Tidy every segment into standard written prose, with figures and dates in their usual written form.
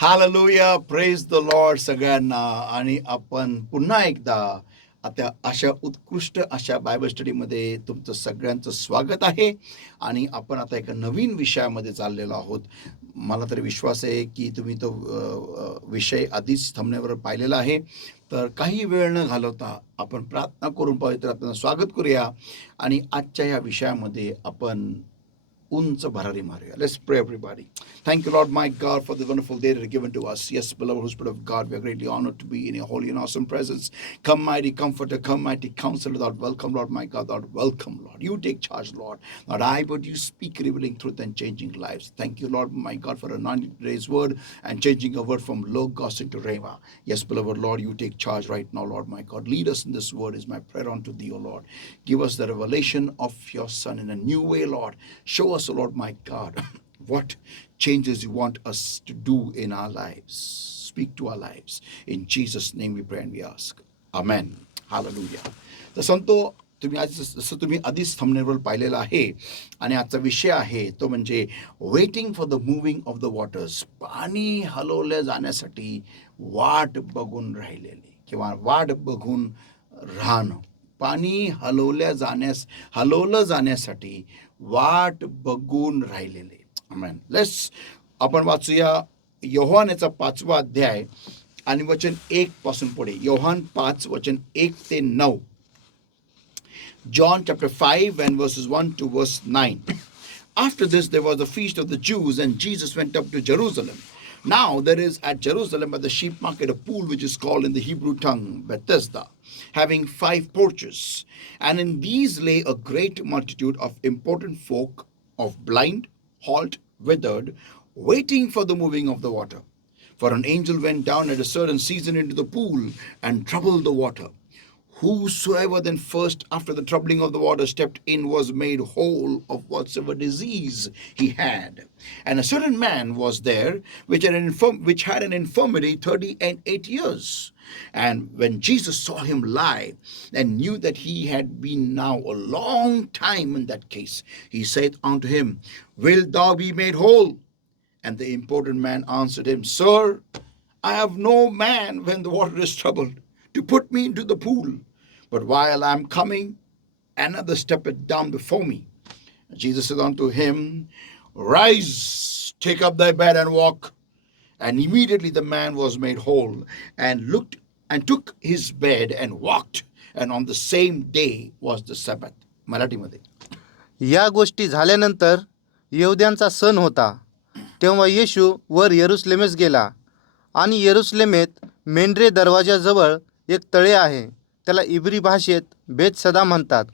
Hallelujah, praise the Lord सगळ्यांना. आणि आपण पुन्हा एकदा आता अशा उत्कृष्ट अशा बायबल स्टडीमध्ये तुमचं सगळ्यांचं स्वागत आहे. आणि आपण आता एका नवीन विषयामध्ये चाललेलो आहोत. मला तरी विश्वास आहे की तुम्ही तो विषय आधीच थंबनेलवर पाहिलेला आहे. तर काही वेळ न घालवता आपण प्रार्थना करून पवित्र आत्म्याचं स्वागत करूया आणि आजच्या या विषयामध्ये आपण उंच भरारी मारूया. Let's pray, everybody. Thank you, Lord, my God, for the wonderful day that you've given to us. Yes, beloved Holy Spirit of God, we are greatly honored to be in your holy and awesome presence. Come, mighty comforter, come, mighty counselor, Lord, welcome, Lord, my God, Lord, welcome, Lord. You take charge, Lord. Not I, but you speak, revealing truth and changing lives. Thank you, Lord, my God, for anointing today's word and changing a word from Logos into Rhema. Yes, beloved Lord, you take charge right now, Lord, my God. Lead us in this word is my prayer unto thee, O Lord. Give us the revelation of your Son in a new way, Lord. Show us, O Lord, my God, what changes you want us to do in our lives. Speak to our lives. In Jesus' name we pray and we ask. Amen. Hallelujah. तर संतो, तुम्ही आज जसं तुम्ही आधीच थंबनेलवर पाहिलेलं आहे आणि आजचा विषय आहे तो म्हणजे waiting for the moving of the waters. पाणी हलवल्या जाण्यासाठी वाट बघून राहिलेले किंवा वाट बघून राहणं. पाणी हलवलं जाण्यासाठी वाट बघून राहिलेले. आमेन. लेट्स आपण वाचूया योहानेचा 5वा अध्याय आणि वचन 1 पासून पुढे. योहान 5 वचन 1 ते 9. John chapter 5 and verses 1 to verse 9. After this there was a feast of the Jews, and Jesus went up to Jerusalem. Now there is at Jerusalem at the sheep market a pool which is called in the Hebrew tongue Bethesda, having 5 porches. And in these lay a great multitude of important folk, of blind, halt, withered, waiting for the moving of the water. For an angel went down at a certain season into the pool and troubled the water. Whosoever then first after the troubling of the water stepped in was made whole of whatsoever disease he had. And a certain man was there which had an infirmity 38 years. And when Jesus saw him lie and knew that he had been now a long time in that case, he said unto him, Wilt thou be made whole? And the important man answered him, Sir, I have no man when the water is troubled to put me into the pool. But while I am coming, another steppeth down before me. Jesus said unto him, Rise, take up thy bed and walk. And immediately the man was made whole, and took his bed and walked. And on the same day was the Sabbath. मराठीमध्ये. या गोष्टी झाल्यानंतर यहुद्यांचा सण होता. तेव्हा येशू वर यरुसलेमेस गेला. आणि यरुसलेमेत मेंढरे दरवाजाजवळ एक तळे आहे. त्याला इब्री भाषेत बेतसदा म्हणतात.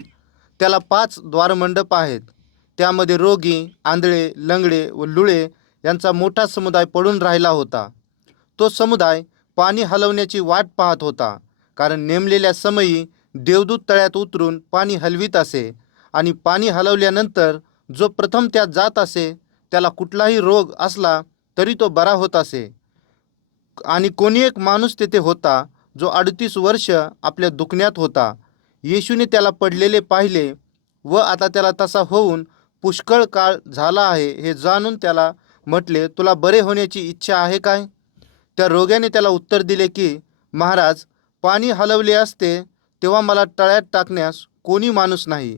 त्याला 5 द्वारमंडप आहेत. त्यामध्ये रोगी, आंधळे, लंगडे व लुळे यांचा मोठा समुदाय पडून राहिला होता. तो समुदाय पाणी हलवण्याची वाट पाहत होता, कारण नेमलेल्या समयी देवदूत तळ्यात उतरून पाणी हलवीत असे. आणि पाणी हलवल्यानंतर जो प्रथम त्यात जात असे त्याला कुठलाही रोग असला तरी तो बरा होत असे. आणि कोणी एक माणूस तेथे होता जो 38 वर्ष आपल्या दुखण्यात होता. येशूने त्याला पडलेले पाहिले व आता त्याला तसा होऊन पुष्कळ काळ झाला आहे हे जाणून त्याला म्हटले, तुला बरे होण्याची इच्छा आहे काय? त्या रोग्याने त्याला उत्तर दिले की, महाराज, पाणी हलवले असते तेव्हा मला तळ्यात टाकण्यास कोणी माणूस नाही.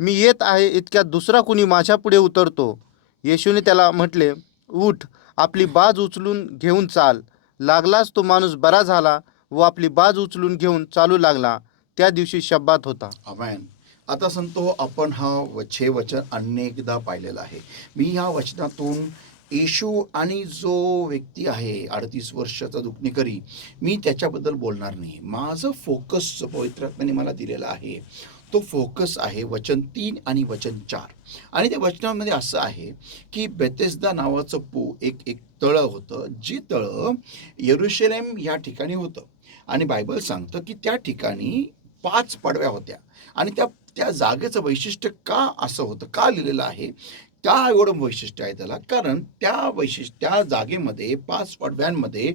मी येत आहे इतक्यात दुसरा कोणी माझ्या पुढे उतरतो. येशूने त्याला म्हटले, उठ, आपली बाज उचलून घेऊन चाल. लागलाच तो माणूस बरा झाला व आपली बाज उचलून घेऊन चालू लागला. त्या दिवशी शब्बात होता. आमेन. आता संतो, आपण वचन अनेकदा पाहिलेला आहे. मी ह्या वचनातून येशू आणि जो व्यक्ती आहे 38 वर्षाचा दुखणेकरी, मी त्याच्याबद्दल बोलणार नाही. माझं फोकस पवित्र आत्म्याने मला दिलेला आहे तो फोकस आहे वचन 3 आणि वचन 4. आणि त्या वचनामध्ये असं आहे की बेथेस्दा नावाचं एक तळं होतं, जे तळं यरुशलेम या ठिकाणी होतं. आणि बायबल सांगतं की त्या ठिकाणी 5 पडव्या होत्या. आणि त्या जागेचं वैशिष्ट्य का असं होतं, का लिहिलेलं आहे, का एवढं वैशिष्ट्य आहे त्याला, कारण त्या जागेमध्ये 5 पडव्यांमध्ये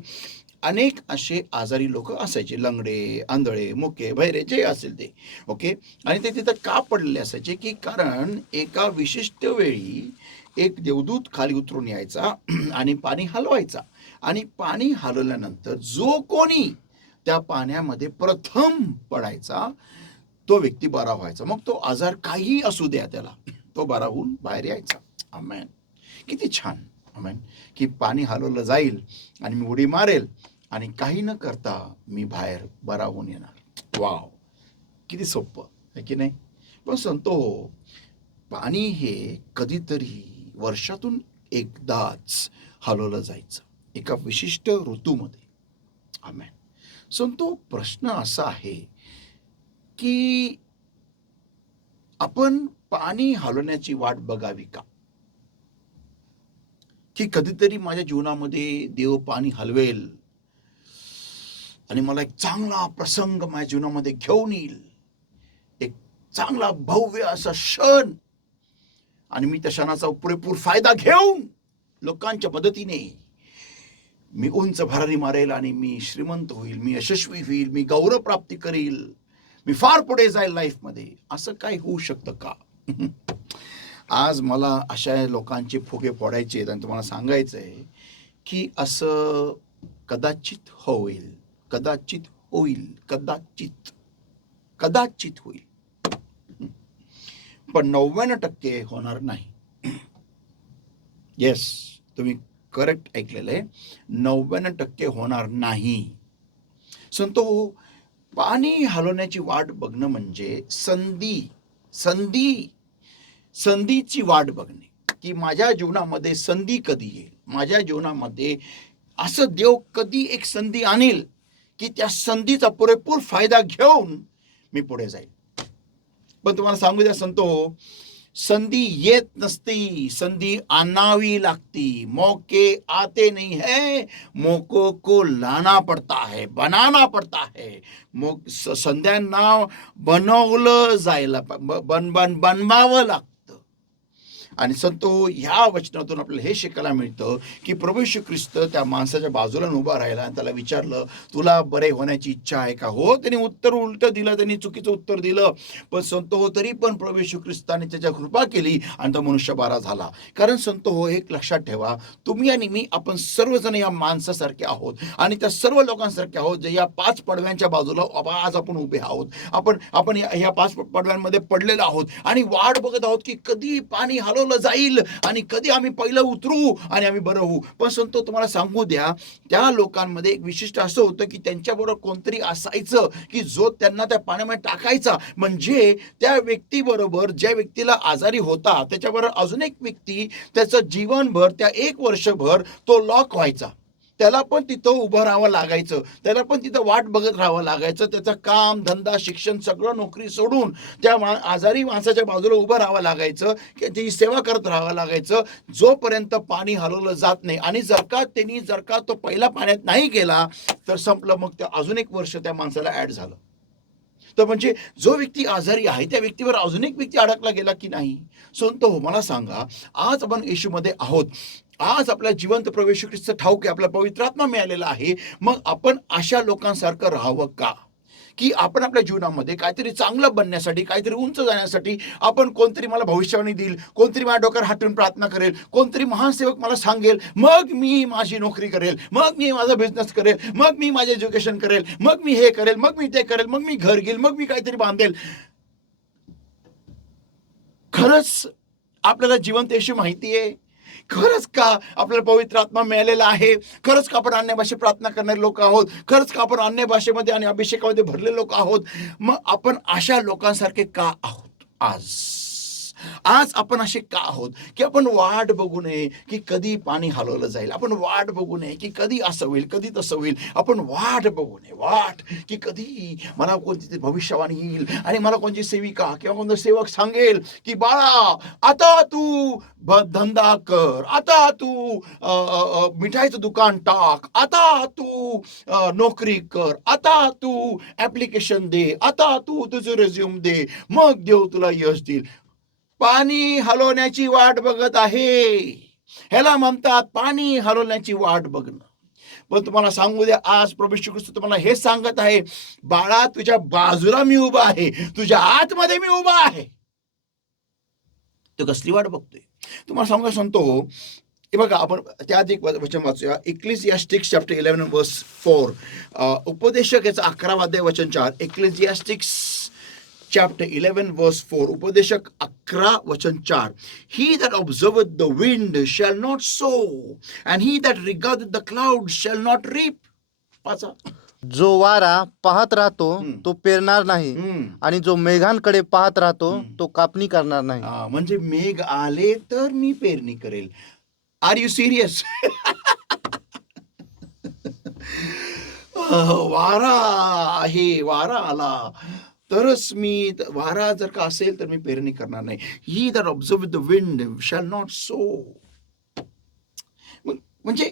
अनेक असे आजारी लोक असायचे. लंगडे, आंधळे, मुके, बहिरे, जे असेल ते. ओके. आणि ते तिथं का पडलेले असायचे की कारण एका विशिष्ट वेळी एक देवदूत खाली उतरून यायचा आणि पाणी हलवायचा. आणि पाणी हलवल्यानंतर जो कोणी त्या पाण्यामध्ये प्रथम पडायचा तो व्यक्ती बरा व्हायचा. मग तो आजार काही असू द्या त्याला, तो बरा होऊन बाहेर यायचा. आमेन. किती छान. आमेन. की पाणी हलवलं जाईल आणि मी उडी मारेल आणि काही न करता मी बाहेर बरा होऊन येणार. वाव, किती सोपं आहे की नाही. पण सांगतो पाणी हे कधीतरी वर्षातून एकदाच हलवलं जायचं, एका विशिष्ट ऋतूमध्ये. आमेन. सांगतो प्रश्न असा आहे की आपण पाणी हलवण्याची वाट बघावी का? की कधीतरी माझ्या जीवनामध्ये देव पाणी हलवेल आणि मला एक चांगला प्रसंग माझ्या जीवनामध्ये घेऊन येईल, एक चांगला भव्य असा क्षण, आणि मी त्या क्षणाचा पुरेपूर फायदा घेऊन लोकांच्या मदतीने मी उंच भरारी मारेल आणि मी श्रीमंत होईल, मी यशस्वी होईल, मी गौरव प्राप्ती करील, मी फार पुढे जाईल लाईफमध्ये. असं काय होऊ शकतं का? आज मला अशा लोकांचे फुगे फोडायचे आहेत आणि तुम्हाला सांगायचं आहे की असं कदाचित होईल, कदाचित होईल, कदाचित कदाचित होईल, पण 99% होणार नाही. येस, तुम्ही करेक्ट ऐकलेलं आहे. 99% होणार नाही. संतो पाणी हलवण्याची वाट बघणं म्हणजे संधीची वाट बघणे, की माझ्या जीवनामध्ये संधी कधी येईल, माझ्या जीवनामध्ये असं देव कधी एक संधी आणेल की त्या संधीचा पुरेपूर फायदा घेऊन मी पुढे जाईल. पण तुम्हाला सांगू द्या संतो, संधी येत नसती, संधी आणावी लागती. मौके आते नहीं है, मौकों को लाना पड़ता है, बनाना पड़ता है. संध्यांना बनवलं जायला बनवावं लागतं. आणि संतो ह्या वचनातून आपल्याला हे शिकायला मिळतं की प्रभू येशू ख्रिस्त त्या माणसाच्या बाजूला उभा राहिला आणि त्याला विचारलं, तुला बरे होण्याची इच्छा आहे का? हो, त्याने उत्तर उलट दिलं, त्यांनी चुकीचं उत्तर दिलं. पण संतो हो, तरी पण प्रभू येशू ख्रिस्ताने त्याच्या कृपा केली आणि तो मनुष्य बरा झाला. कारण संतो हो, एक लक्षात ठेवा, तुम्ही आणि मी, आपण सर्वजण या माणसासारखे आहोत आणि त्या सर्व लोकांसारखे आहोत जे या 5 पडव्यांच्या बाजूला आज आपण उभे आहोत. आपण ह्या 5 पडव्यांमध्ये पडलेलो आहोत आणि वाट बघत आहोत की कधी पाणी जाईल आणि कधी आम्ही पहिलं उतरू आणि आम्ही बरं होऊ. पण संतो तुम्हाला सांगू द्या, त्या लोकांमध्ये एक विशिष्ट असं होतं की त्यांच्याबरोबर कोणतरी असायचं की जो त्यांना त्या पाण्यामध्ये टाकायचा. म्हणजे त्या व्यक्तीबरोबर, ज्या व्यक्तीला आजारी होता त्याच्याबरोबर अजून एक व्यक्ती त्याचं जीवनभर, त्या 1 वर्षभर तो लॉक व्हायचा. त्याला पण तिथं उभं राहावं लागायचं, त्याला पण तिथं वाट बघत राहावं लागायचं. त्याचं काम, धंदा, शिक्षण सगळं, नोकरी सोडून त्या आजारी माणसाच्या बाजूला उभं राहावं लागायचं, की त्याची सेवा करत राहावं लागायचं जोपर्यंत पाणी हलवलं जात नाही. आणि जर का तो पहिला पाण्यात नाही गेला तर संपलं. मग ते अजून 1 वर्ष त्या माणसाला ऍड झालं. तर म्हणजे जो व्यक्ती आजारी आहे त्या व्यक्तीवर अजून एक व्यक्ती अडकला गेला की नाही? संतो मला सांगा, आज आपण येशूमध्ये आहोत, आज आपला जिवंत प्रभू येशू ख्रिस्त ठाऊक आहे, आपला पवित्र आत्मा मिळालेला आहे. मग आपण अशा लोकांसारखं राहावं का? की आपण आपल्या जीवनामध्ये काहीतरी चांगलं बनण्यासाठी, काहीतरी उंच जाण्यासाठी, आपण कोणतरी मला भविष्यवाणी देईल, कोणतरी माझ्या डोक्यावर हात ठेवून प्रार्थना करेल, कोणतरी महान सेवक मला सांगेल, मग मी माझी नोकरी करेल, मग मी माझा बिझनेस करेल, मग मी माझे एज्युकेशन करेल, मग मी हे करेल, मग मी ते करेल, मग मी घर घेईल, मग मी काहीतरी बांधेल. खरंच आपल्याला जिवंत येशू माहिती आहे? खरंच का आपल्याला पवित्र आत्मा मिळालेला आहे? खरंच का आपण अन्य भाषेत प्रार्थना करणारे लोक आहोत? खरंच का आपण अन्य भाषेमध्ये आणि अभिषेकामध्ये भरलेले लोक आहोत? मग आपण अशा लोकांसारखे का आहोत आज आपण असे का आहोत की आपण वाट बघू नये की कधी पाणी हलवलं जाईल, आपण वाट बघू नये की कधी असं होईल, कधी तसं होईल, आपण वाट बघू नये, वाट की कधी मला कोणती भविष्यवाणी येईल आणि मला कोणती सेविका किंवा कोणता सेवक सांगेल की बाळा आता तू धंदा कर, आता तू मिठाईचं दुकान टाक, आता तू नोकरी कर, आता तू ऍप्लिकेशन दे, आता तू तुझं रेझ्युम दे, मग देव तुला यश देईल. पाणी हलवण्याची वाट बघत आहे, ह्याला म्हणतात पाणी हलवण्याची वाट बघणं. पण तुम्हाला सांगू द्या, आज प्रभू येशू ख्रिस्त तुम्हाला हे सांगत आहे, बाळा तुझ्या बाजूला मी उभा आहे, तुझ्या आतमध्ये मी उभा आहे. तो कसली वाट बघतोय? तुम्हाला सांगतो, हे बघा, आपण त्यात एक वचन वाचूया. इक्लेसियास्टिक्स चॅप्टर 11 वर्स 4. उपदेशक याचं 11 अध्याय वचन 4. इक्लेसियास्टिक्स chapter 11 verse 4. उपदेशक 11 वचन 4. He that observeth the wind shall not sow, and he that regardeth the clouds shall not reap. वाचा. जो वारा पाहत राहतो हम्म. तो पेरणार नाही, हम्म. आणि जो मेघांकडे पाहत राहतो हम्म. तो कापणी करणार नाही. म्हणजे मेघ आले तर मी पेरणी करेल. Are you serious? वारा आहे, वारा आला तरच मी, वारा जर का असेल तर मी पेरणी करणार नाही. He that observe the wind shall not sow. म्हणजे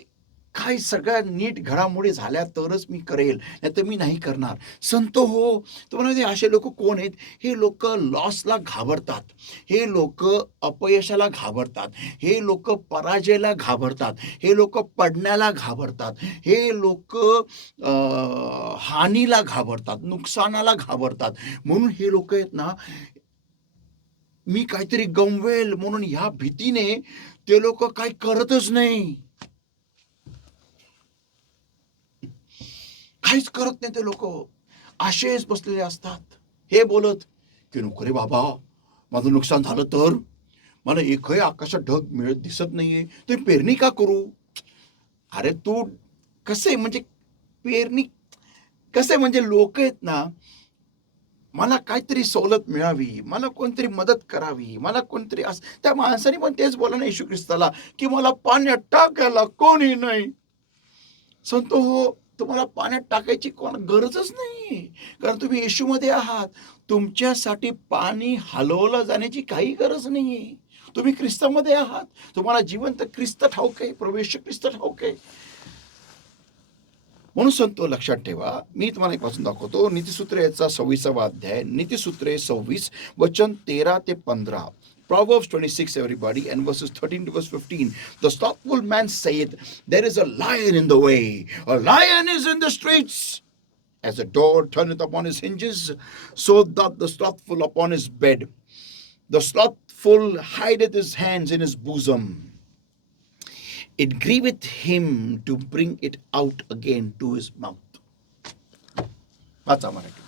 काय, सगळ्या नीट घडामोडी झाल्या तरच मी करेल, नाही तर मी नाही करणार. संत हो, तुम्हाला असे लोक कोण आहेत? हे लोक लॉसला घाबरतात, हे लोक अपयशाला घाबरतात, हे लोक पराजयाला घाबरतात, हे लोक पडण्याला घाबरतात, हे लोक हानीला घाबरतात, नुकसानाला घाबरतात. म्हणून हे लोक आहेत ना, मी काहीतरी गमवेल म्हणून ह्या भीतीने ते लोक काही करतच नाही, काहीच करत नाही. ते लोक असेच बसलेले असतात, हे बोलत की नको रे बाबा, माझं नुकसान झालं तर, मला एकही आकाशात ढग मिळत दिसत नाहीये, तर पेरणी का करू? अरे तू कसे, म्हणजे पेरणी कसे, म्हणजे लोक आहेत ना, मला काहीतरी सवलत मिळावी, मला कोणतरी मदत करावी, मला कोणतरी त्या माणसाने पण तेच बोला ना येशू ख्रिस्ताला की मला पाण्यात टाकायला कोणी नाही. संत हो, तुम्हाला पाण्यात टाकायची कोण गरजच नाही, कारण तुम्ही येशूमध्ये आहात. तुमच्यासाठी पाणी हलवलं जाण्याची काही गरज नाहीये. तुम्ही ख्रिस्तामध्ये आहात, तुम्हाला जिवंत ख्रिस्त ठाऊक आहे, प्रवेश ख्रिस्त ठाऊक आहे. म्हणून संतो लक्षात ठेवा. मी तुम्हाला एक वाचून दाखवतो. नीतिसूत्रे याचा 26वा अध्याय, नीतिसूत्रे 26 वचन 13 ते 15. Proverbs 26, everybody, and verses 13 to verse 15. The slothful man saith, there is a lion in the way, a lion is in the streets. As a door turneth upon his hinges, so doth the slothful upon his bed. The slothful hideth his hands in his bosom. It grieveth him to bring it out again to his mouth. वाचा मराठी.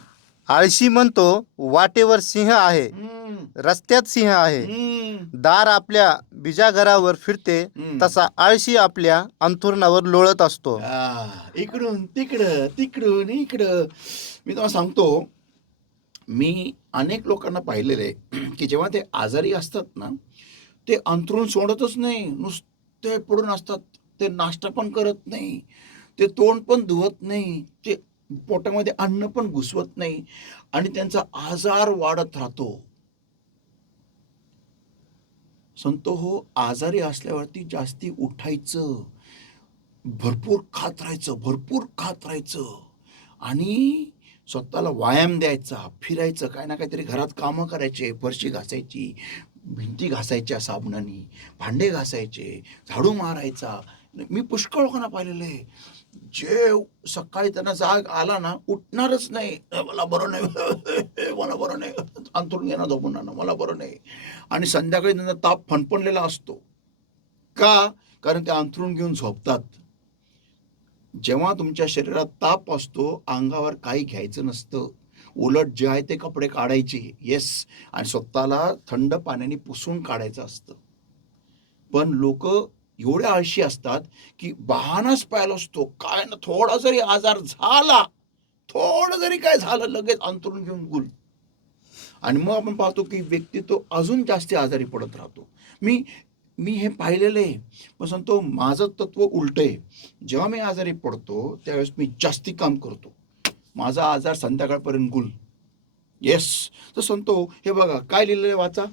आळशी म्हणतो वाटेवर सिंह आहे, रस्त्यात सिंह आहे. दार आपल्या बिजाघरावर फिरते, तसा आळशी आपल्या अंथरुणावर लोळत असतो. इकडून तिकडं, तिकडून इकडं. मी तुम्हाला सांगतो, मी अनेक लोकांना पाहिलेले की जेव्हा ते आजारी असतात ना, ते अंथरूण सोडतच नाही, नुसते पडून असतात. ते नाश्ता पण करत नाही, ते तोंड पण धुवत नाही, ते पोटामध्ये अन्न पण घुसवत नाही, आणि त्यांचा आजार वाढत राहतो. संत हो, आजारी असल्यावरती जास्ती उठायचं, भरपूर खात राहायचं, भरपूर खात राहायचं, आणि स्वतःला व्यायाम द्यायचा, फिरायचं, काय ना काहीतरी घरात कामं करायचे, फरशी घासायची, भिंती घासायच्या साबणाने, भांडे घासायचे, झाडू मारायचा. मी पुष्कळ लोकांना पाहिलेलं आहे, जे सकाळी त्यांना जाग आला ना, उठणारच नाही. मला बरं नाही, मला बरं नाही, अंथरून घेणार झोपून, मला बरं नाही. आणि संध्याकाळी त्यांचा ताप फणफणलेला असतो. का? कारण ते अंथरून घेऊन झोपतात. जेव्हा तुमच्या शरीरात ताप असतो, अंगावर काही घ्यायचं नसतं, उलट जे आहे ते कपडे काढायचे, येस, आणि स्वतःला थंड पाण्याने पुसून काढायचं असतं. पण लोक एवढे आळशी असतात की बहानाच पाहिला असतो, काय ना, थोडा जरी आजार झाला, थोडं जरी काय झालं, लगेच अंथरून घेऊन गुल. आणि मग आपण पाहतो की व्यक्ती तो अजून जास्त आजारी पडत राहतो. मी हे पाहिलेलं आहे. पण सांगतो, माझं तत्व उलट आहे. जेव्हा मी आजारी पडतो त्यावेळेस मी जास्ती काम करतो, माझा आजार संध्याकाळपर्यंत गुल. येस. तर सांगतो, हे बघा काय लिहिलेलं, वाचा.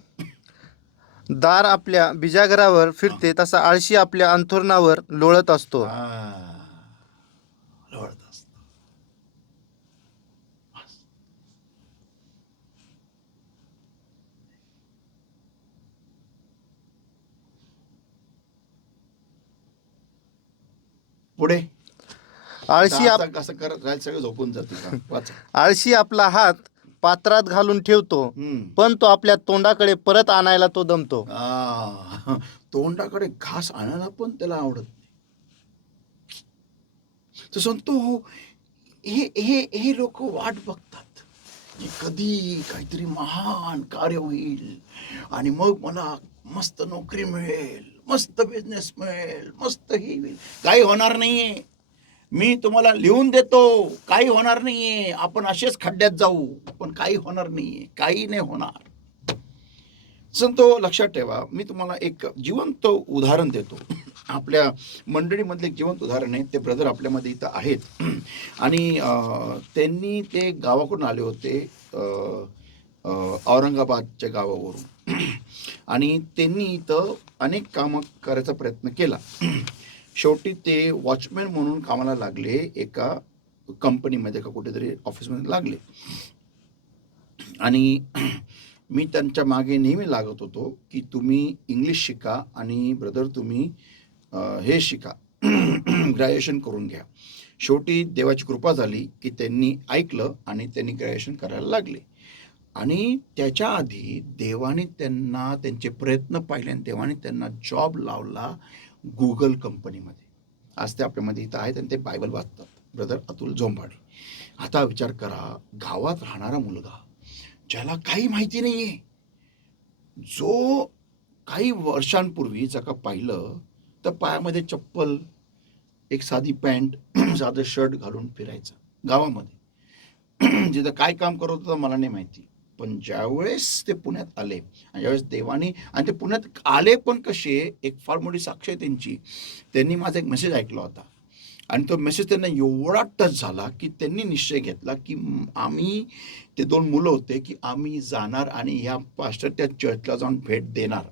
दार आपल्या बिजाघरावर फिरते, तसा आळशी आपल्या अंथरुणावर लोळत असतो. लोळत असतो. पुढे आळशी आता कसं करत राहील, सगळं झोपून जाते. वाचा. आळशी आपला हात पात्रात घालून ठेवतो, हम्म. पण तो आपल्या तोंडाकडे परत आणायला तो दमतो. तोंडाकडे घास आणायला पण त्याला आवडत नाही. तर सांगतो हे हे हे लोक वाट बघतात की कधी काहीतरी महान कार्य होईल आणि मग मला मस्त नोकरी मिळेल, मस्त बिझनेस मिळेल, मस्त हे होईल. काही होणार नाहीये. मी तुम्हाला लिहून देतो, काही होणार नाहीये. आपण असेच खड्ड्यात जाऊ, पण काही होणार नाहीये, काही नाही होणार. संतो लक्षात ठेवा, मी तुम्हाला एक जिवंत उदाहरण देतो. आपल्या मंडळीमधले एक जिवंत उदाहरण आहे. ते ब्रदर आपल्यामध्ये इथं आहेत आणि त्यांनी ते गावाकडून आले होते, औरंगाबादच्या गावावरून आणि त्यांनी इथं अनेक कामं करायचा प्रयत्न केला. शेवटी ते वॉचमॅन म्हणून कामाला लागले, एका कंपनीमध्ये का कुठेतरी ऑफिसमध्ये लागले आणि मी त्यांच्या मागे नेहमी लागत होतो की तुम्ही इंग्लिश शिका आणि ब्रदर तुम्ही हे शिका, ग्रॅज्युएशन करून घ्या. शेवटी देवाची कृपा झाली की त्यांनी ऐकलं आणि त्यांनी ग्रॅज्युएशन करायला लागले. आणि त्याच्या आधी देवाने त्यांना त्यांचे प्रयत्न पाहिले आणि देवाने त्यांना जॉब लावला गुगल कंपनीमध्ये. आज ते आपल्यामध्ये इथं आहेत आणि ते बायबल वाचतात, ब्रदर अतुल झोंबाडे. आता विचार करा, गावात राहणारा मुलगा ज्याला काही माहिती नाही आहे, जो काही वर्षांपूर्वी जर का पाहिलं तर पायामध्ये चप्पल, एक साधी पॅन्ट, साधं शर्ट घालून फिरायचा गावामध्ये. जिथं काय काम करत होतं मला नाही माहिती. पण ज्यावेळेस ते पुण्यात आले आणि ज्यावेळेस देवाने, आणि ते पुण्यात आले पण कसे, एक फार मोठी साक्ष आहे त्यांची. त्यांनी माझा एक मेसेज ऐकला होता आणि तो मेसेज त्यांना एवढा टच झाला की त्यांनी निश्चय घेतला की आम्ही, ते 2 मुलं होते, की आम्ही जाणार आणि ह्या पास्टरच्या चर्चला जाऊन भेट देणार.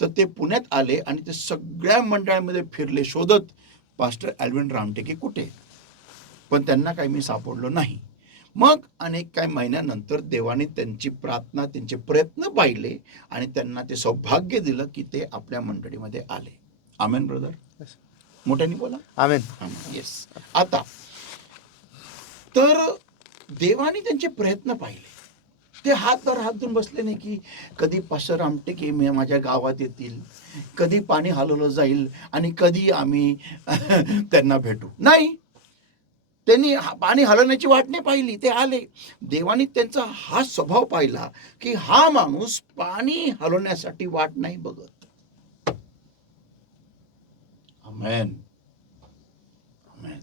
तर ते पुण्यात आले आणि ते सगळ्या मंडळामध्ये फिरले शोधत पास्टर ॲल्विन रामटेके कुठे, पण त्यांना काही मी सापडलो नाही. मग अनेक काही महिन्यानंतर देवाने त्यांची प्रार्थना, त्यांचे प्रयत्न पाहिले आणि त्यांना ते सौभाग्य दिलं की ते आपल्या मंडळीमध्ये आले. आमेन ब्रदर, मोठ्याने बोला. आमेन. येस. आता तर देवाने त्यांचे प्रयत्न पाहिले. ते हातवर हात धरून बसले नाही की कधी पास्टर रामटेके माझ्या गावात येतील, कधी पाणी हलवलं जाईल आणि कधी आम्ही त्यांना भेटू. नाही, त्यांनी पाणी हलवण्याची वाट नाही पाहिली, ते आले. देवाने त्यांचा हा स्वभाव पाहिला की हा माणूस पाणी हलवण्यासाठी वाट नाही बघत. आमेन, आमेन.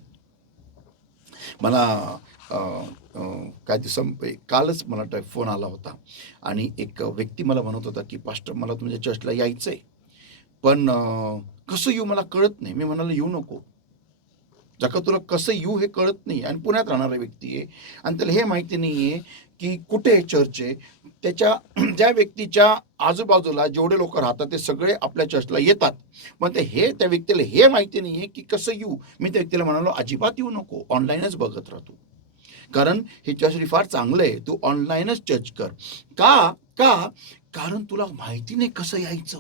मला काय दिवस कालच मला फोन आला होता आणि एक व्यक्ती मला म्हणत होता की पास्टर मला तुमच्या चर्चला यायचंय, पण कसं येऊ मला कळत नाही. मी म्हणाला येऊ नको, जर का तुला कसं येऊ हे कळत नाही, आणि पुण्यात राहणारा व्यक्ती आहे आणि त्याला हे माहिती नाही आहे की कुठे चर्च आहे. त्याच्या ज्या व्यक्तीच्या आजूबाजूला जेवढे लोक राहतात ते सगळे आपल्या चर्चला येतात, पण हे त्या व्यक्तीला हे माहिती नाही आहे की कसं येऊ. मी त्या व्यक्तीला म्हणालो अजिबात येऊ नको, ऑनलाईनच बघत राहतो, कारण हे चर्च फार चांगलं आहे, तू ऑनलाईनच चर्च कर. का का कारण तुला माहिती नाही कसं यायचं.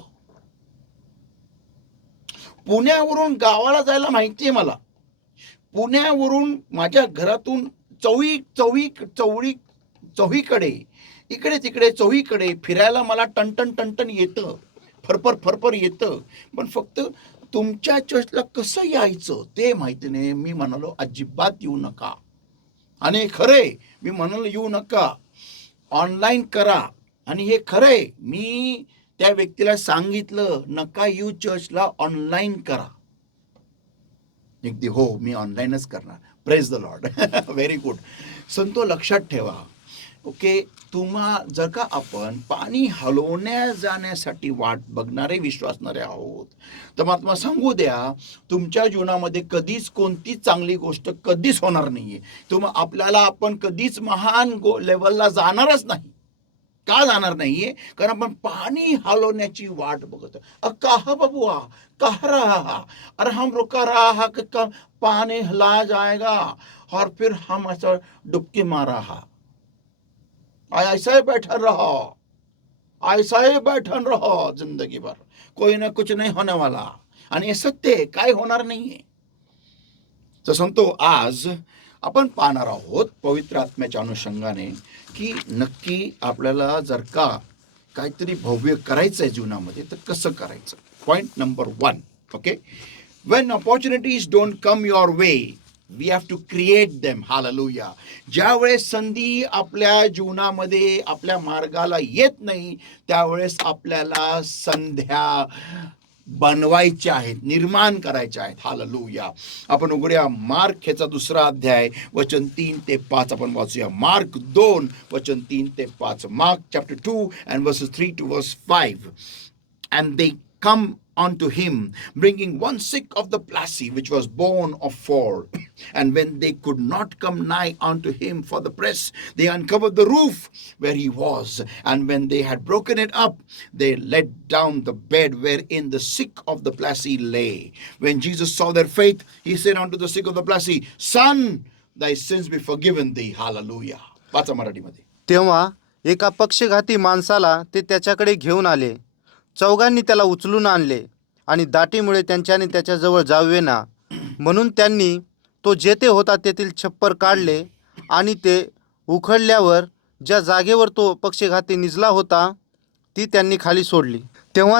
पुण्यावरून गावाला जायला माहिती आहे मला, पुण्यावरून माझ्या घरातून चौहीकडे इकडे तिकडे चौहीकडे फिरायला मला टणटण येतं, फरफर येतं, पण फक्त तुमच्या चर्चला कसं यायचं ते माहिती नाही. मी म्हणालो अजिबात येऊ नका, आणि खरंय मी म्हणालो येऊ नका, ऑनलाईन करा. आणि हे खरंय, मी त्या व्यक्तीला सांगितलं नका येऊ चर्चला, ऑनलाईन करा. अगदी हो, मी ऑनलाईनच करणार. Praise the Lord. Very good. संतो लक्षात ठेवा, ओके, जर का आपण पाणी हलवण्या जाण्यासाठी वाट बघणारे विश्वासणारे आहोत, तर मग तुम्हाला सांगू द्या, तुमच्या जीवनामध्ये कधीच कोणतीच चांगली गोष्ट कधीच होणार नाहीये. आपल्याला आपण कधीच महान लेवलला जाणारच नाही. का जाणार नाहीये? कारण आपण पाणी हलवण्याची वाट बघत. कहा बबुआ, कहा रहा, अरे हम रुका रहा कि पानी हिला जाएगा और फिर हम ऐसा डुबकी मार रहा, ऐसा ही बैठन रहो, ऐसा ही बैठन रहो जिंदगी भर, कोई ना कुछ नहीं होने वाला. आणि हे सत्य काय होणार नाहीये. तर सांगतो आज आपण पाहणार आहोत पवित्र आत्म्याच्या अनुषंगाने की नक्की आपल्याला जर का काहीतरी भव्य करायचं आहे जीवनामध्ये तर कसं करायचं. Point number 1. Okay, when opportunities don't come your way, we have to create them. Hallelujah. ज्यावेळेस संधी आपल्या जीवनामध्ये आपल्या मार्गाला येत नाही त्यावेळेस आपल्याला संध्या बनवायच्या आहेत, निर्माण करायच्या आहेत. हालेलुया. आपण उघडूया मार्क ह्याचा 2रा अध्याय वचन 3 ते 5 आपण वाचूया. मार्क 2 वचन 3 ते 5. Mark chapter 2 and verses 3 to verse 5. And they come unto him, bringing one sick of the palsy, which was born of 4. And when they could not come nigh unto him for the press, they uncovered the roof where he was. And when they had broken it up, they let down the bed wherein the sick of the palsy lay. When Jesus saw their faith, he said unto the sick of the palsy, Son, thy sins be forgiven thee. Hallelujah. वाचा मराठीमध्ये. तेव्हा एका पक्षघाती माणसाला ते त्याच्याकडे घेऊन आले. चौघांनी त्याला उचलून आणले आणि दाटीमुळे त्यांच्याने त्याच्याजवळ जावेना. म्हणून त्यांनी तो जेथे होता तेथील छप्पर काढले आणि ते उखडल्यावर ज्या जागेवर तो पक्षघाती निजला होता ती त्यांनी खाली सोडली. तेव्हा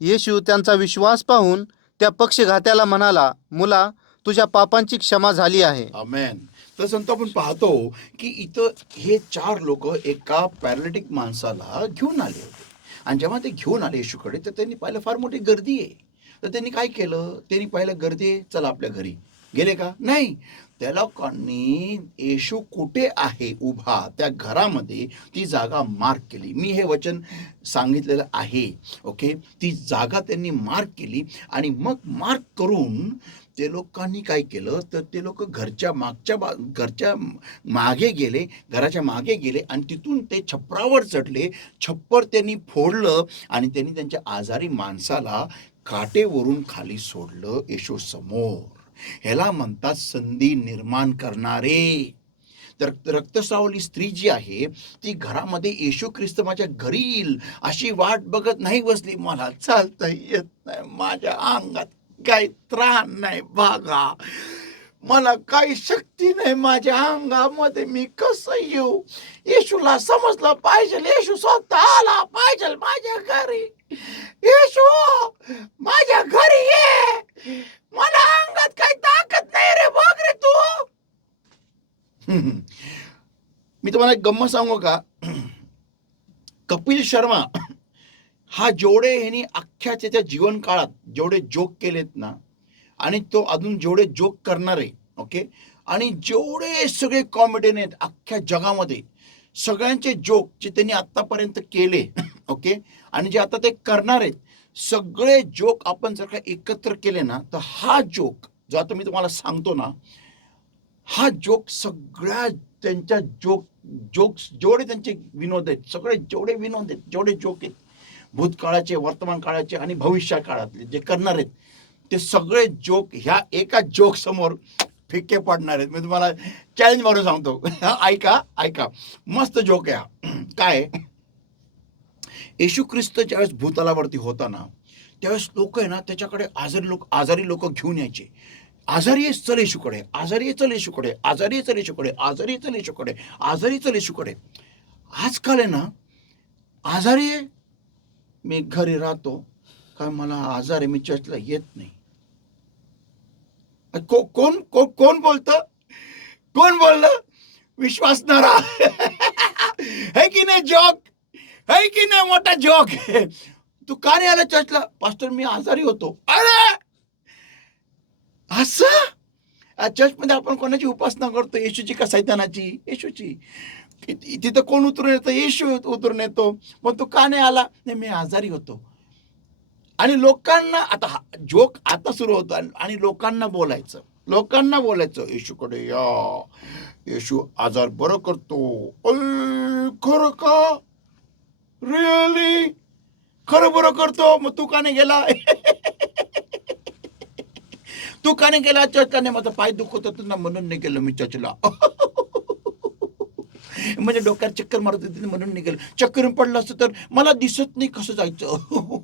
येशू त्यांचा विश्वास पाहून त्या पक्षघात्याला म्हणाला, मुला, तुझ्या पापांची क्षमा झाली आहे. आमेन. तर संत आपण पाहतो की इथं हे 4 लोक एका पॅरालिटिक माणसाला घेऊन आले होते. आणि जेव्हा ते घेऊन आले येशूकडे तर त्यांनी पाहिलं फार मोठी गर्दी आहे. तर त्यांनी काय केलं, त्यांनी पाहिलं गर्दी आहे, चला आपल्या घरी. गेले का? नाही. त्या लोकांनी येशू कुठे आहे उभा त्या घरामध्ये ती जागा मार्क केली. मी हे वचन सांगितलेलं आहे. ओके, ती जागा त्यांनी मार्क केली आणि मग मार्क करून ते लोकांनी काय केलं तर ते लोक घरच्या मागे गेले, घराच्या मागे गेले आणि तिथून ते छप्परावर चढले. छप्पर त्यांनी फोडलं आणि त्यांनी त्यांच्या आजारी माणसाला काटेवरून खाली सोडलं येशू समोर. ह्याला म्हणतात संधी निर्माण करणारे. तर रक्तस्रावली स्त्री जी आहे ती घरामध्ये येशू ख्रिस्त माझ्या घरी येईल अशी वाट बघत नाही बसली. मला चालता येत नाही, माझ्या अंगात काही त्राण नाही बघा, मला काही शक्ती नाही माझ्या अंगामध्ये, मी कसं येऊ? येशूला समजलं पाहिजे, येशू स्वतः आला पाहिजे माझ्या घरी. येशू माझ्या घरी ये, मला अंगात काही ताकद नाही रे, बघ रे तू. मी तुम्हाला एक गंमत सांगू का? कपिल शर्मा हा जेवढे ह्यांनी अख्ख्या त्याच्या जीवन काळात जेवढे जोक केलेत ना, आणि तो अजून जेवढे जोक करणार आहे, ओके, आणि जेवढे सगळे कॉमेडियन आहेत अख्ख्या जगामध्ये, सगळ्यांचे जोक जे त्यांनी आतापर्यंत केले, ओके, आणि जे आता ते करणार आहेत, सगळे जोक आपण जर का एकत्र केले ना तर हा जोक जो आता मी तुम्हाला सांगतो ना, हा जोक सगळ्या त्यांच्या जोक्स जेवढे त्यांचे विनोद आहेत, सगळे जेवढे विनोद आहेत, जेवढे जोक आहेत, भूतकाळाचे, वर्तमान काळाचे आणि भविष्य काळातले जे करणार आहेत, ते सगळे जोक ह्या एका जोक समोर फिक्के पडणार आहेत. मी तुम्हाला चॅलेंज मारून सांगतो. ऐका, मस्त जोक आहे. काय? येशू ख्रिस्त ज्यावेळेस भूतलावरती होता ना त्यावेळेस लोक आहे ना त्याच्याकडे आजारी लोक घेऊन यायचे. आजारी आहे, चल येशूकडे, आजारी आहे, चल येशूकडे, आजारी आहे, चल येशूकडे, आजारी आहे, चल येशूकडे, आजारी चल येशूकडे. आजकाल आहे ना, आजारी आहे, मी घरी राहतो, काय मला आजार आहे, मी चर्चला येत नाही. कोण बोलतं? कोण बोललं? विश्वासणारा. है की नाही जोक? है की नाही मोठा जोक? तू का नाही आला चर्चला? पास्टर मी आजारी होतो. अरे असं चर्चमध्ये आपण कोणाची उपासना करतो? येशूची का सैतानाची? येशूची. तिथं कोण उतरून येतं? येशू उतरून येतो. पण तू का नाही आला? नाही, मी आजारी होतो. आणि लोकांना आता जोक आता सुरू होतो आणि लोकांना बोलायचं येशूकडे या, येशू आजार बरं करतो. खरं का? रिअली? खरं बरं करतो? मग तू का नाही गेला? तू का नाही गेला चर्चला? नाही, माझा पाय दुखत होता ना म्हणून नाही गेलो मी चर्चला. म्हणजे डोक्यात चक्कर मारत होती म्हणून नाही गेलो. चक्कर पडलं असतं तर मला दिसत नाही कसं जायचं.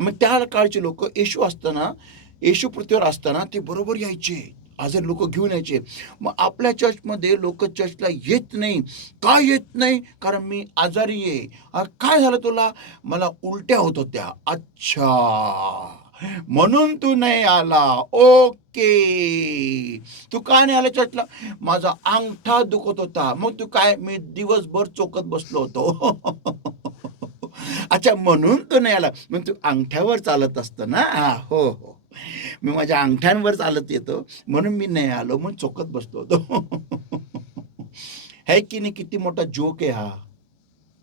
मग त्या काळचे लोक येशू पृथ्वीवर असताना ते बरोबर यायचे आजारी लोक घेऊन यायचे. मग आपल्या चर्चमध्ये लोक चर्चला येत नाही. का येत नाही? कारण मी आजारी आहे. काय झालं तुला? मला उलट्या होत होत्या. अच्छा, म्हणून तू नाही आला. ओके, तू का नाही आला चर्चला? माझा अंगठा दुखत होता. मग तू काय? मी दिवसभर चोकत बसलो होतो. अच्छा, म्हणून तो नाही आला. मग तू अंगठ्यावर चालत असतं ना? हो हो, मी माझ्या अंगठ्यांवर चालत येतो म्हणून मी नाही आलो, म्हणून चोकत बसलो होतो. है की नाही? किती मोठा जोक आहे हा.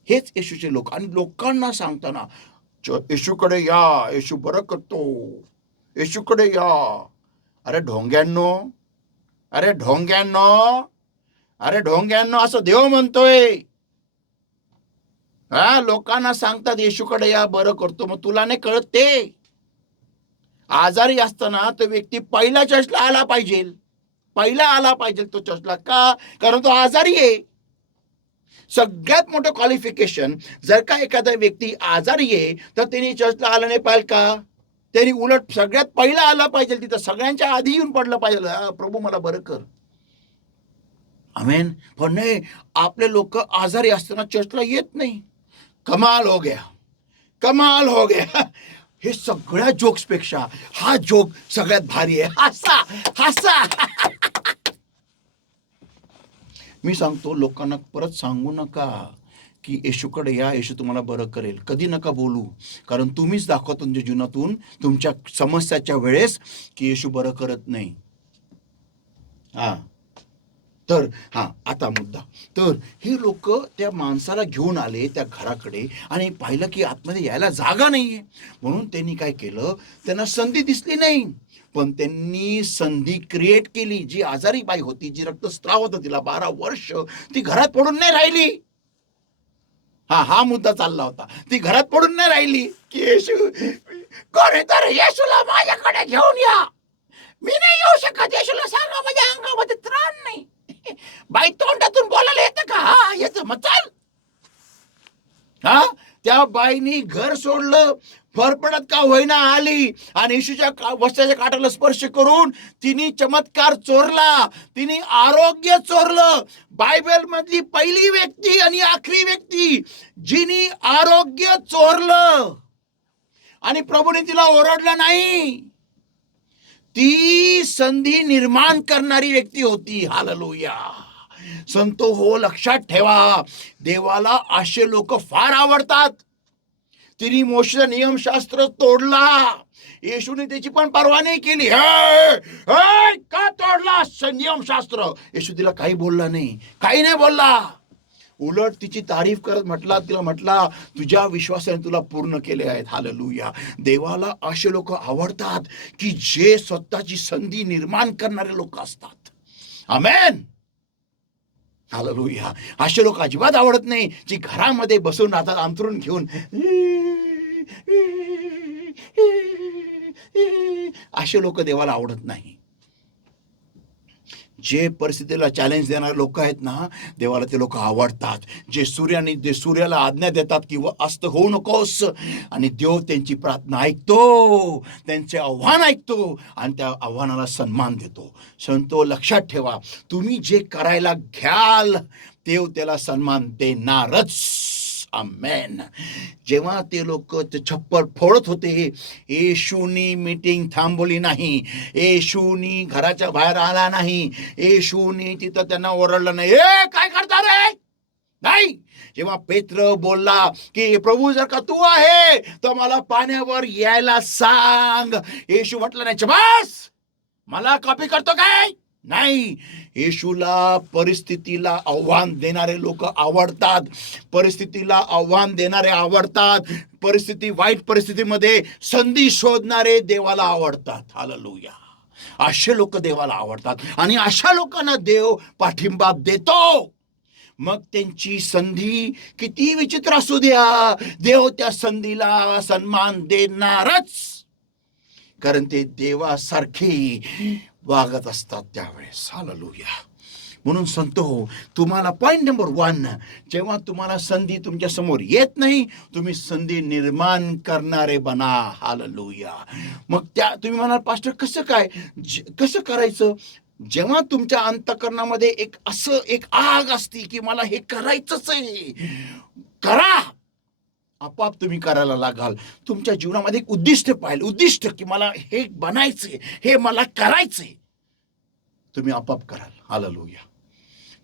हेच येशूचे लोक. आणि लोकांना सांगताना येशूकडे या, येशू बरं करतो, येशूकडे या. अरे ढोंग्यांनो, अरे ढोंग्यांनो, अरे ढोंग्यांनो, असं देव म्हणतोय. लोकांना सांगतात येशूकडे या, बरं करतो. मग तुला नाही कळत ते? आजारी असताना तो व्यक्ती पहिला चर्चला आला पाहिजे. पहिला आला पाहिजे तो चर्चला. का? कारण तो आजारी आहे. सगळ्यात मोठं क्वालिफिकेशन, जर का एखादा व्यक्ती आजारी आहे तर त्यांनी चर्चला आला नाही पाहिजे का? त्यांनी उलट सगळ्यात पहिला आला पाहिजे. तिथं सगळ्यांच्या आधी येऊन पडलं पाहिजे, प्रभू मला बरं कर. आमेन. पण नाही, आपले लोक आजारी असताना चर्चला येत नाही. कमाल हो गया, कमाल हो गया. हे सगळ्या जोक्स पेक्षा हा जोक सगळ्यात भारी आहे. हसा हसा. मी सांगतो लोकांना, परत सांगू नका की येशूकडे या, येशू तुम्हाला बरं करेल. कधी नका बोलू, कारण तुम्हीच दाखवता तुमच्या जीवनातून तुमच्या समस्याच्या वेळेस की येशू बरं करत नाही. तर आता मुद्दा. तर हे लोक त्या माणसाला घेऊन आले त्या घराकडे आणि पाहिलं की आतमध्ये यायला जागा नाहीये. म्हणून त्यांनी काय केलं? त्यांना संधी दिसली नाही, पण त्यांनी संधी क्रिएट केली. जी आजारी बाई होती, जी रक्तस्राव होता, तिला 12 वर्ष, ती घरात पडून नाही राहिली. हा मुद्दा चालला होता. ती घरात पडून नाही राहिली की येशू, कोणीतरी येशूला माझ्याकडे घेऊन या, मी नाही येऊ शकत, येशूला सांगा माझ्या अंगामध्ये त्राण नाही. बाई तोंडातून बोलायला येतं का? हा येतं, मग चाल. त्या बाईनी घर सोडलं, फरफडत का होईना आली आणि येशूच्या वस्त्राच्या काठाला स्पर्श करून तिने चमत्कार चोरला, तिने आरोग्य चोरलं. बायबल मधली पहिली व्यक्ती आणि आखरी व्यक्ती जिने आरोग्य चोरलं आणि प्रभूने तिला ओरडलं नाही, ती संधी निर्माण करणारी व्यक्ती होती. हालेलुया. संतो हो, लक्षात ठेवा, देवाला असे लोक फार आवडतात. तिने मोशेचा नियमशास्त्र तोडला, येशूने त्याची पण पर्वा नाही केली. का तोडला नियमशास्त्र? येशू तिला काही बोलला नाही, काही नाही बोलला. उलट तिची तारीफ करत तिला म्हटला, तुझ्या विश्वासाने तुला पूर्ण केले आहेत. हालेलुया. देवाला असे लोक आवडतात की जे स्वतःची संधी निर्माण करणारे लोक असतात. आमेन. हालेलुया. असे लोक अजिबात आवडत नाही जी घरामध्ये बसून राहतात अंथरून घेऊन. असे लोक देवाला आवडत नाही. जे परिस्थितीला चॅलेंज देणारे लोक आहेत ना, देवाला ते लोक आवडतात. जे सूर्याला आज्ञा देतात की अस्त होऊ नकोस, आणि देव त्यांची प्रार्थना ऐकतो, त्यांचे आव्हान ऐकतो आणि त्या आव्हानाला सन्मान देतो. संतो, लक्षात ठेवा, तुम्ही जे करायला घ्याल देव त्याला सन्मान देणारच. आमेन. जेव्हा ते लोक ते छप्पर फोडत होते, येशूनी मीटिंग थांबवली नाही, येशूनी घराच्या बाहेर आला नाही, येशूनी तिथं त्यांना ओरडलं नाही, ए काय करता रे? नाही. जेव्हा पेत्र बोलला की प्रभू जर का तू आहे तर मला पाण्यावर यायला सांग, येशू म्हटलं नाही बस मला कॉपी करतो काय? नाही. येशूला परिस्थितीला आव्हान देणारे लोक आवडतात. परिस्थितीला आव्हान देणारे आवडतात. वाईट परिस्थितीमध्ये संधी शोधणारे देवाला आवडतात. हालेलुया. असे लोक देवाला आवडतात आणि अशा लोकांना देव पाठिंबा देतो. मग त्यांची संधी किती विचित्र असू द्या, देव त्या संधीला सन्मान देणारच, कारण ते देवासारखे वागत असतात त्यावेळेस. हालेलुया. म्हणून सांगतो तुम्हाला, पॉइंट नंबर 1, जेव्हा तुम्हाला संधी तुमच्या समोर येत नाही, तुम्ही संधी निर्माण करणारे बना. हालेलुया. मग तुम्ही म्हणाल, पास्टर कसं काय, कसं करायचं? जेव्हा तुमच्या अंतःकरणामध्ये एक आग असते की मला हे करायचंच आहे, करा, आपोआप तुम्ही करायला लागाल. तुमच्या जीवनामध्ये एक उद्दिष्ट पाहिजे, उद्दिष्ट की मला हे बनायचंय, हे मला करायचंय, तुम्ही आपोआप कराल. हालेलुया.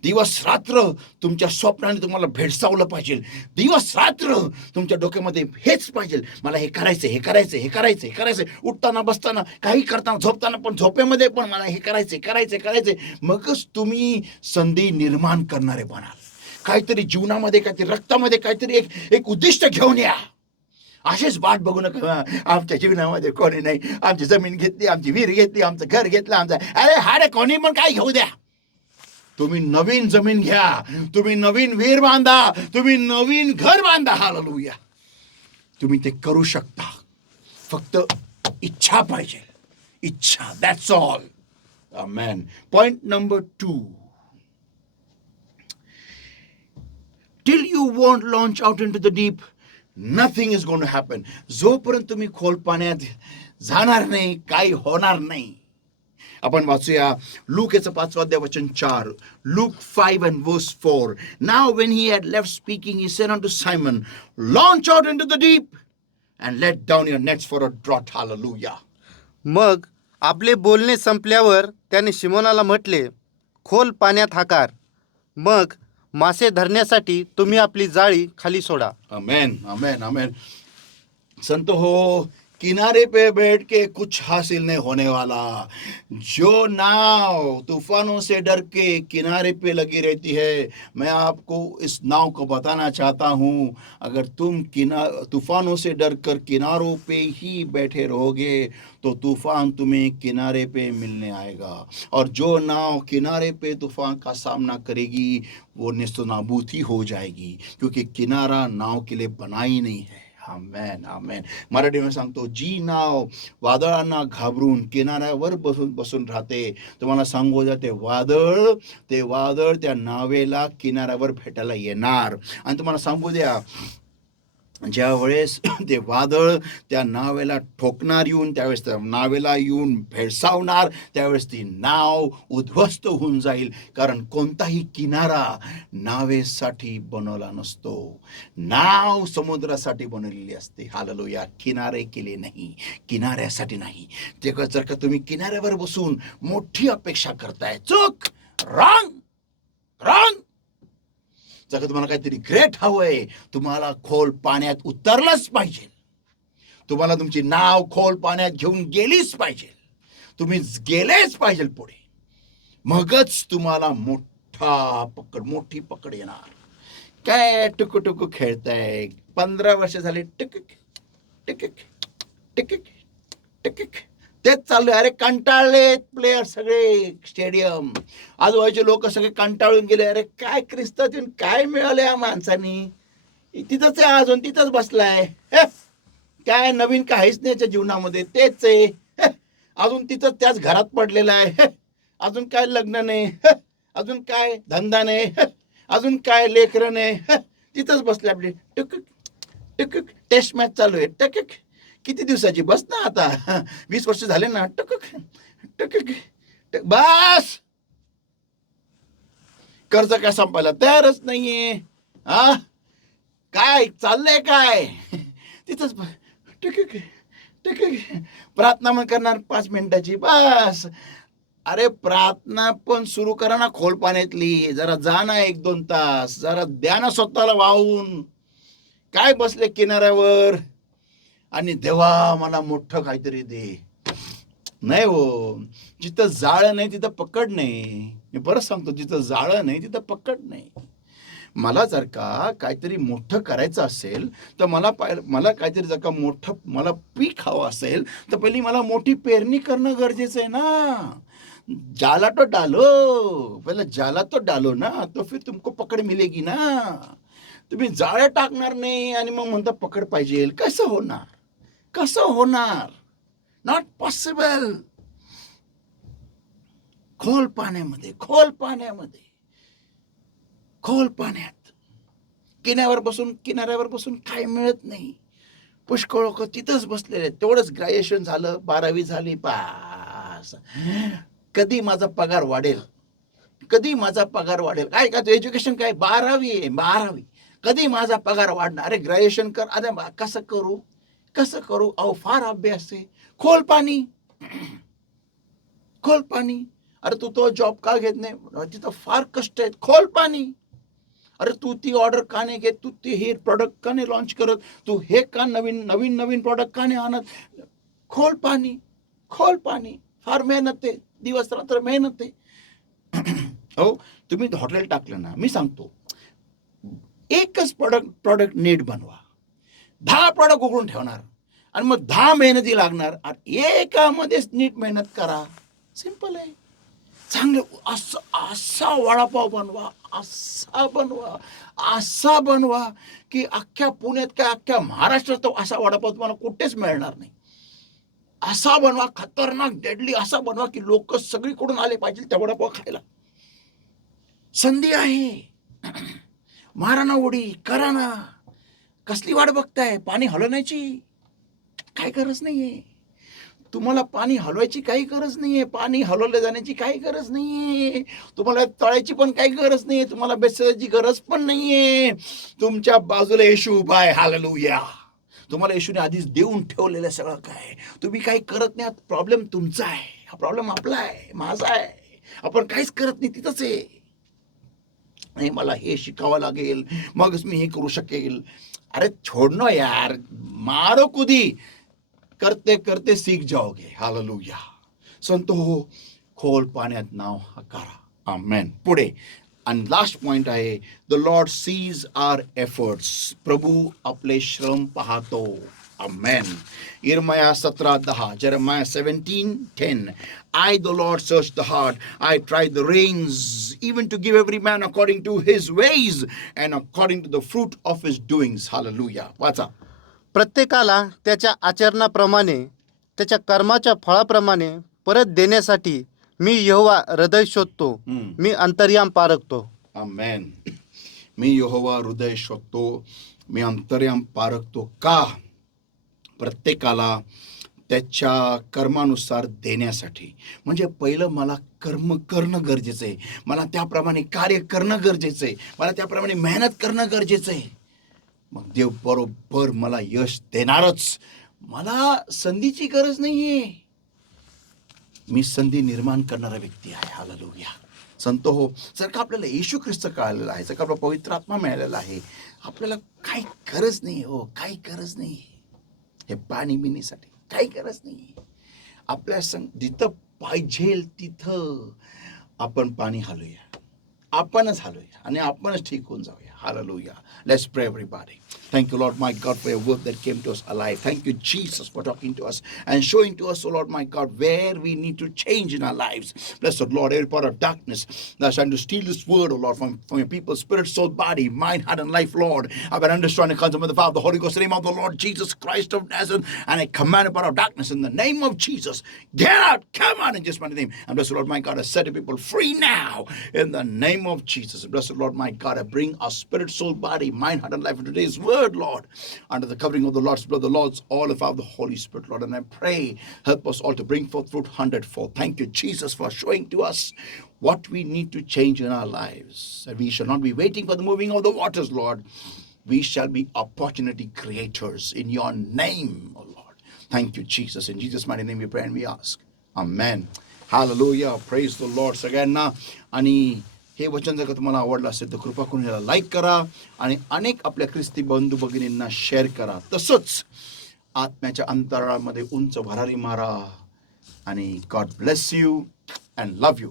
दिवस रात्र तुमच्या स्वप्नाने तुम्हाला भेडसावलं पाहिजे. दिवस रात्र तुमच्या डोक्यामध्ये हेच पाहिजे, मला हे करायचंय, हे करायचंय, हे करायचंय, हे करायचंय. उठताना, बसताना, काही करताना, झोपताना पण, झोपेमध्ये पण मला हे करायचंय, करायचंय, करायचंय. मगच तुम्ही संधी निर्माण करणारे बनाल. काहीतरी जीवनामध्ये, काहीतरी रक्तामध्ये, काहीतरी एक उद्दिष्ट घेऊन या. असेच वाट बघू नका, आमच्या जीवनामध्ये कोणी नाही, आमची जमीन घेतली, आमची विहीर घेतली, आमचं घर घेतलं, आमचं, अरे हाडे कोणी पण काय घेऊ द्या. तुम्ही नवीन जमीन घ्या, तुम्ही नवीन विहीर बांधा, तुम्ही नवीन घर बांधा. हालेलुया. तुम्ही ते करू शकता, फक्त इच्छा पाहिजे, इच्छा. That's all. Amen. Point number 2, till you want launch out into the deep, nothing is going to happen. जोपर्यंत तुम्ही खोल पाण्यात जाणार नाही, काही होणार नाही. आपण वाचूया लूक याचं 5 अध्याय वचन 4. Look 5 and verse 4. Now when he had left speaking, he said unto Simon, launch out into the deep and let down your nets for a draught. Hallelujah. मग आपले बोलणे संपल्यावर त्याने शिमोनाला म्हटले, खोल पाण्यात हाकार, मग मासे धरण्यासाठी तुम्ही आपली जाळी खाली सोडा. Amen, amen, amen. संत हो, किनारे पे बैठ के कुछ हासिल नहीं होने वाला. जो नाव तूफानों से डर के किनारे पे लगी रहती है, मैं आपको इस नाव को बताना चाहता हूँ, अगर तुम तूफानों से डर कर किनारों पे ही बैठे रहोगे तो तूफान तुम्हें किनारे पे मिलने आएगा. और जो नाव किनारे पे तूफान का सामना करेगी वो नेस्तनाबूद ही हो जाएगी, क्योंकि किनारा नाव के लिए बना ही नहीं है. आमेन, आमेन. मराठीमध्ये सांगतो, जी नाव वादळांना घाबरून किनाऱ्यावर बसून राहते, तुम्हाला सांगू द्या, ते वादळ त्या नावेला किनाऱ्यावर भेटायला येणार. आणि तुम्हाला सांगू द्या, ज्या वेळेस ते वादळ त्या नावेला ठोकणार येऊन, त्यावेळेस त्या नावेला येऊन भेडसावणार, त्यावेळेस ती नाव उद्ध्वस्त होऊन जाईल. कारण कोणताही किनारा नावेसाठी बनवला नसतो, नाव समुद्रासाठी बनवलेली असते. हालेलुया. किनारे केले नाही, किनाऱ्यासाठी नाही. ते जर का तुम्ही किनाऱ्यावर बसून मोठी अपेक्षा करताय, चूक, रॉंग, रॉंग. जर का तुम्हाला काहीतरी ग्रेट हवंय, तुम्हाला खोल पाण्यात उतरलंच पाहिजे. तुम्हाला तुमची नाव खोल पाण्यात घेऊन गेलीच पाहिजे. तुम्ही गेलेच पाहिजे पुढे, मगच तुम्हाला मोठी पकड येणार. काय टुकू खेळताय, 15 वर्ष झाले, टिक तेच चालू आहे. अरे कंटाळले प्लेयर सगळे, स्टेडियम आजूबाजूचे लोक सगळे कंटाळून गेले. अरे काय ख्रिस्तात येऊन काय मिळालं या माणसानी, तिथंच आहे, अजून तिथंच बसलाय. काय नवीन काहीच नाही याच्या जीवनामध्ये, तेच आहे, अजून तिथंच त्याच घरात पडलेला आहे. अजून काय लग्न नाही, अजून काय धंदा नाही, अजून काय लेकरं नाही, तिथंच बसले आपले. टुक टेस्ट मॅच चालू आहे. किती दिवसाची, बस ना आता, 20 वर्ष झाले ना. बस. कर्ज काय संपायला तयारच नाहीये. काय चाललंय काय, तिथंच प्रार्थना मग करणार 5 मिनिटाची, बस. अरे प्रार्थना पण सुरू करा ना खोल पाण्यातली, जरा जा ना 1-2 तास, जरा द्या ना स्वतःला वाहून. काय बसले किनाऱ्यावर आणि देवा मला मोठं काहीतरी दे. नाही हो, जिथं जाळं नाही तिथं पकड नाही. मी परत सांगतो, जिथं जाळं नाही तिथं पकड नाही. मला जर का काहीतरी मोठं करायचं असेल तर मला काहीतरी जर का मोठं मला पीक हवं असेल तर पहिली मला मोठी पेरणी करणं गरजेचं आहे ना. जाला तो डालो, पहले जाला तो डालो ना, तो फिर तुमको पकड मिलेगी ना. तुम्ही जाळ्या टाकणार नाही आणि मग म्हणता पकड पाहिजे, कसं होणार? Not possible. खोल पाण्यात किनाऱ्यावर बसून काय मिळत नाही. पुष्कळ लोक तिथंच बसलेले. तेवढंच ग्रॅज्युएशन झालं, 12वी झाली, पास, कधी माझा पगार वाढेल, कधी माझा पगार वाढेल. काय का एज्युकेशन काय 12वी आहे, 12वी. कधी माझा पगार वाढणार. अरे ग्रॅज्युएशन कर. अरे कसं करू, कसं करू. अहो फार अभ्यास आहे. खोल पाणी, खोल पाणी. अरे तू तो जॉब का घेत नाही, तिथं फार कष्ट आहेत. खोल पाणी. अरे तू ती ऑर्डर का नाही घेत, तू ते हे प्रॉडक्ट का नाही लॉन्च करत, तू हे का नवीन नवीन नवीन प्रॉडक्ट का नाही आणत. खोल पाणी, खोल पाणी. फार मेहनत आहे, दिवस रात्र मेहनत आहे. हो, तुम्ही हॉटेल टाकलं ना, मी सांगतो एकच प्रॉडक्ट नीट बनवा. 10 प्रॉडक्ट उघडून ठेवणार आणि मग 10 मेहनती लागणार आणि एकामध्येच नीट मेहनत करा. सिंपल आहे. चांगलं असा वडापाव बनवा, असा बनवा की अख्ख्या पुण्यात काय अख्ख्या महाराष्ट्रात तो असा वडापाव तुम्हाला कुठेच मिळणार नाही. असा बनवा, खतरनाक डेडली असा बनवा की लोक सगळीकडून आले पाहिजे त्या वडापाव खायला. संधी आहे. मारा ना उडी, करा ना. कसली वाट बघताय? पाणी हलवण्याची काय गरज नाहीये. तुम्हाला पाणी हलवायची काही गरज नाहीये. पाणी हलवलं जाण्याची काही गरज नाहीये. तुम्हाला तळायची पण काही गरज नाहीये. तुम्हाला बेसायची गरज पण नाहीये. तुमच्या बाजूला येशू उभा आहे. हालेलुया. तुम्हाला येशूने आधीच देऊन ठेवलेलं सगळं काय. तुम्ही काही करत नाही. प्रॉब्लेम तुमचा आहे, हा प्रॉब्लेम आपला आहे, माझा आहे. आपण काहीच करत नाही, तिथंच आहे. नाही मला हे शिकावं लागेल मगच मी हे करू शकेल. अरे छोडनो यार, मारो कुदी, करते करते सीख जाओगे. हालेलुया. संतो हो, खोल पाण्यात नाव करा. आमेन. पुढे आणि लास्ट पॉइंट आहे, the lord sees our efforts. प्रभू आपले श्रम पाहतो. आमेन. इर्मया 17:10, Jeremiah 17:10. I, the Lord, search the heart. I try the reins, even to give every man according to his ways and according to the fruit of his doings. Hallelujah. वाचा. प्रत्येकाला त्याच्या आचरणाप्रमाणे, त्याच्या कर्माच्या फळाप्रमाणे परत देण्यासाठी मी यहोवा हृदय शोधतो. मी अंतर्याम पारखतो. आमेन. मी यहोवा हृदय शोधतो, मी अंतर्याम पारखतो. का? प्रत्येकाला त्याच्या कर्मानुसार देण्यासाठी. म्हणजे पहिलं मला कर्म करणं गरजेचं आहे. मला त्याप्रमाणे कार्य करणं गरजेचं आहे. मला त्याप्रमाणे मेहनत करणं गरजेचं आहे. मग देव बरोबर मला यश देणारच. मला संधीची गरज नाहीये. मी संधी निर्माण करणारा व्यक्ती आहे. हालेलुया. संतो हो, जर का आपल्याला येशू ख्रिस्त कळालेला आहे, जर का आपला पवित्र आत्मा मिळालेला आहे, आपल्याला काही गरज नाही. हो, काही गरज नाही हे पाणी बिनीसाठी, काही गरज नाही. आपल्या जिथं पाहिजे तिथं आपण पाणी हलवूया, आपणच हलवूया आणि आपणच ठीक होऊन जाऊया. Hallelujah. Let's pray, everybody. Thank you, Lord, my God, for your word that came to us alive. Thank you, Jesus, for talking to us and showing to us, oh Lord, my God, where we need to change in our lives. Blessed Lord, every part of darkness that's trying to steal this word, oh Lord, from your people's spirit, soul, body, mind, heart, and life, Lord. I've been understanding the concept of the Father, the Holy Ghost, in the name of the Lord Jesus Christ of Nazareth, and I command a part of darkness in the name of Jesus. Get out! Come on in just my name. And blessed Lord, my God, I set the people free now in the name of Jesus. Blessed Lord, my God, I bring our spirit, soul, body, mind, heart, and life in today's word, Lord, under the covering of the Lord's blood, the Lord's all of the Holy Spirit, Lord. And I pray, help us all to bring forth fruit 100-fold. Thank you, Jesus, for showing to us what we need to change in our lives. And we shall not be waiting for the moving of the waters, Lord. We shall be opportunity creators in your name, oh Lord. Thank you, Jesus. In Jesus' mighty name we pray and we ask. Amen. Hallelujah. Praise the Lord. सगळ्यांना. आणि हे वचन जर का तुम्हाला आवडलं असेल तर कृपा करून याला लाईक करा आणि अनेक आपल्या ख्रिस्ती बंधू भगिनींना शेअर करा. तसंच आत्म्याच्या अंतराळामध्ये उंच भरारी मारा. आणि God bless you and love you.